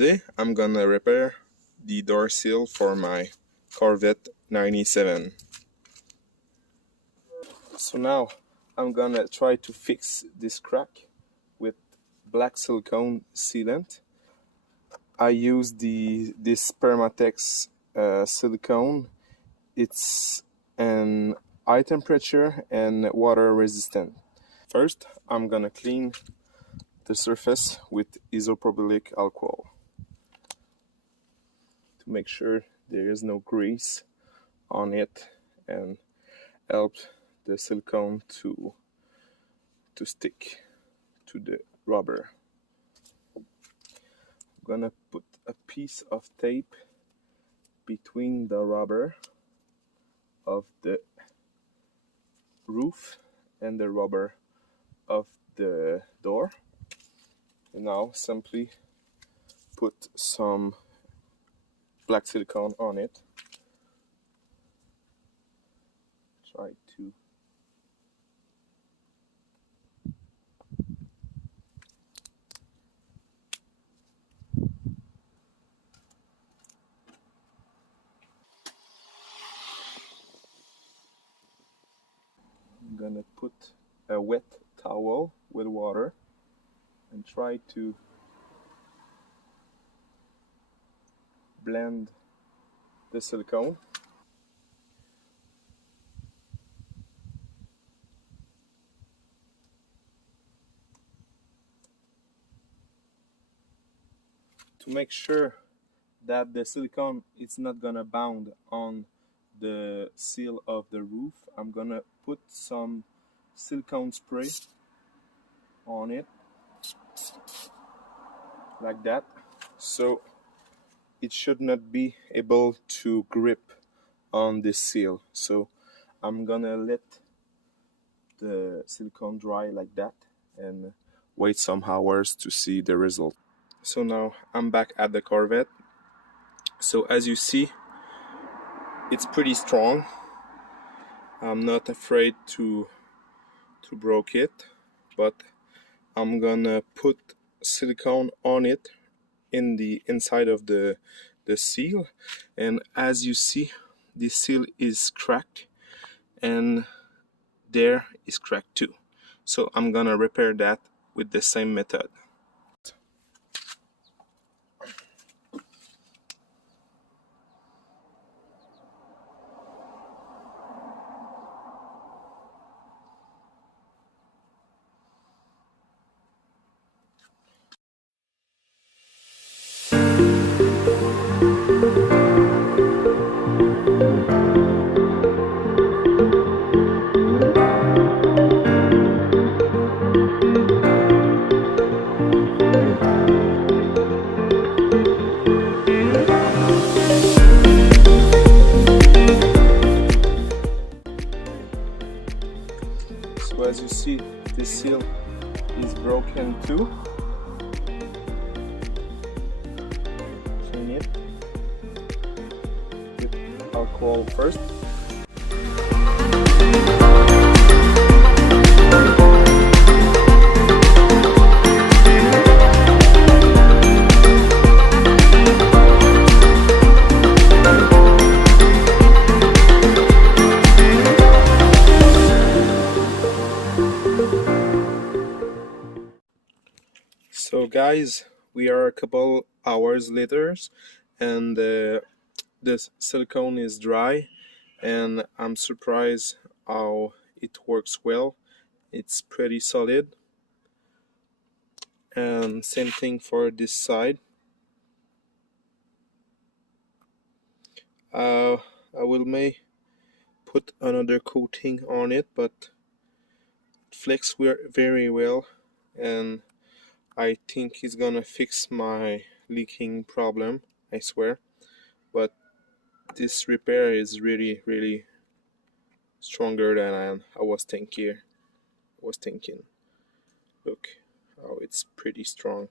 Today I'm gonna repair the door seal for my Corvette 97. So now I'm gonna try to fix this crack with black silicone sealant. I use this Permatex silicone. It's an high temperature and water resistant. First I'm gonna clean the surface with isopropylic alcohol to make sure there is no grease on it and help the silicone to stick to the rubber. I'm gonna put a piece of tape between the rubber of the roof and the rubber of the door. And now simply put some black silicone on it. Try to I'm gonna put a wet towel with water and try to blend the silicone. To make sure that the silicone is not gonna bound on the seal of the roof, I'm gonna put some silicone spray on it like that, so it should not be able to grip on this seal. So I'm gonna let the silicone dry like that and wait some hours to see the result. So now I'm back at the Corvette. So as you see, it's pretty strong. I'm not afraid to break it, but I'm gonna put silicone on it in the inside of the seal, and as you see, the seal is cracked and there is cracked too. So I'm gonna repair that with the same method. So as you see, this seal is broken too. Clean it with alcohol first. So guys, we are a couple hours later and the silicone is dry, and I'm surprised how it works well. It's pretty solid, and same thing for this side. I may put another coating on it, but it flex very well, and I think it's gonna fix my leaking problem, I swear. But this repair is really stronger than I was thinking. Look how it's pretty strong.